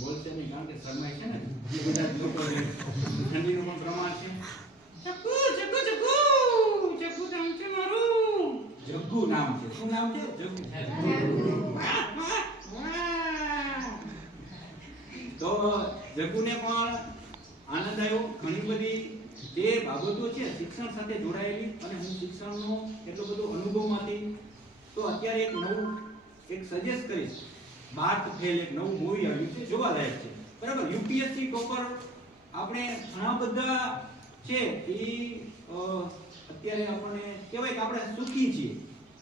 બોલશે નહીં કારણ કે શરમાય છે ને એ બધા લોકો ઠંડીનું પણ પ્રમાણ છે. જગ્ગુ જગ્ગુ જગ્ગુ જગ્ગુ નામ છે મારું. જગ્ગુ નામ છે. શું નામ છે? જગ્ગુ. તો જગ્ગુને પણ આનંદ આવ્યો. ઘણી બધી જે બાબતો છે શિક્ષણ સાથે જોડાયેલી અને હું શિક્ષણનો એટલો બધો અનુભવમાંથી તો અત્યારે એક સજેસ્ટ કરીશ. બાર્થ ફેલ એક નવું મૂવી આવ્યું છે, જોવાલાયક છે. બરાબર. યુપીએસસી ટોપર આપણે ઘણા બધા છે એ અત્યારે આપણને કહેવાય કે આપણે સુખી છીએ.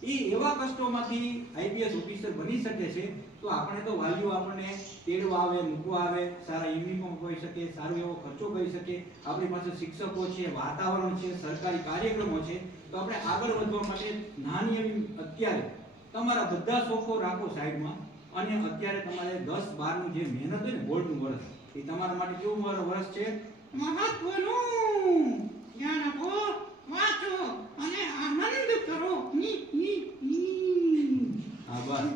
એ એવા કષ્ટોમાંથી આઈપીએસ ઓફિસર બની શકે છે. તો આપણે તો વાલીઓ આપણને તેડવા આવે, મૂકવા આવે, સારા યુનિફોર્મ હોઈ શકે, સારો એવો ખર્ચો કરી શકે, આપણી પાસે શિક્ષકો છે, વાતાવરણ છે, સરકારી કાર્યક્રમો છે. તો આપણે આગળ વધવા માટે નાની એવી અત્યારે તમારા બધા શોખો રાખો સાઈડમાં અને અત્યારે તમારે 10-12 નું જે મહેનત હોય ને બોર્ડનું વર્ષ એ તમારા માટે કેવું વર્ષ છે? મહત્વનું. જ્ઞાન આપો, વાંચો અને આનંદ કરો. હા બસ.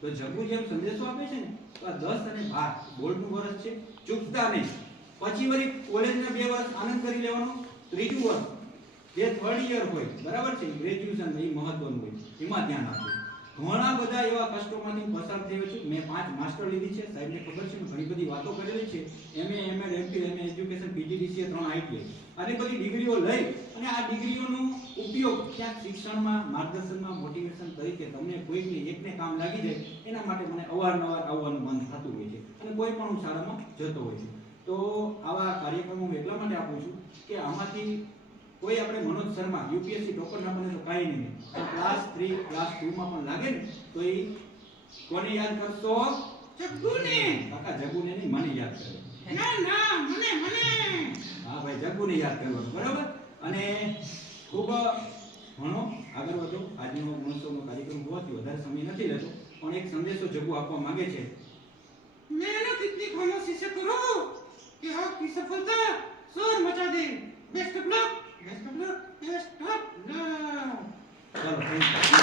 તો જગ્ગુ જેમ સંદેશો આપે છે ને તો આ 10 અને 12 બોર્ડનું વર્ષ છે. ચૂકતા નહીં. પછી વળી કોલેજના 2 વર્ષ આનંદ કરી લેવાનું. ત્રીજું વર્ષ જે થર્ડ યર હોય બરાબર છે ગ્રેજ્યુએશન એ મહત્વનું હોય એમાં ધ્યાન આપો. ઘણા બધા એવા કષ્ટોમાંથી પસાર થયો છું. મેં 5 માસ્ટર લીધી છે. સાહેબને ખબર છે ઘણી બધી વાતો કરેલી છે. MA, MEd, MPhil, MA education, PGDCA, 3 ITI આટલી બધી ડિગ્રીઓ લઈ અને આ ડિગ્રીઓનો ઉપયોગ ક્યાંક શિક્ષણમાં, માર્ગદર્શનમાં, મોટિવેશન તરીકે તમને કોઈકને એકને કામ લાગી જાય એના માટે મને અવારનવાર આવવાનું મન થતું હોય છે અને કોઈ પણ હું શાળામાં જતો હોય છે. તો આવા કાર્યક્રમો હું એટલા માટે આપું છું કે આમાંથી કોઈ આપણે મનોજ શર્મા યુપીએસસી ટોપર ના બને તો કાઈ નહીં. ક્લાસ 3 ક્લાસ 2 માં પણ લાગે ને તો એ કોને યાદ કરશો? જગ્ગુને. કાકા જગ્ગુને નહીં મને યાદ કરો. ના ના મને. હા ભાઈ જગ્ગુને યાદ કરવાનું બરાબર. અને ખૂબ ઘણો આગળ વધો. આજનો મહોત્સવનો કાર્યક્રમ હોવાથી વધારે સમય નથી લેતો પણ એક સંદેશો જગ્ગુ આપવા માંગે છે. મહેનત इतनी खामोशी से करो कि आपकी सफलता शोर मचा दे. Best of luck. Yes, come look. Yes, stop. No. Well, thank you.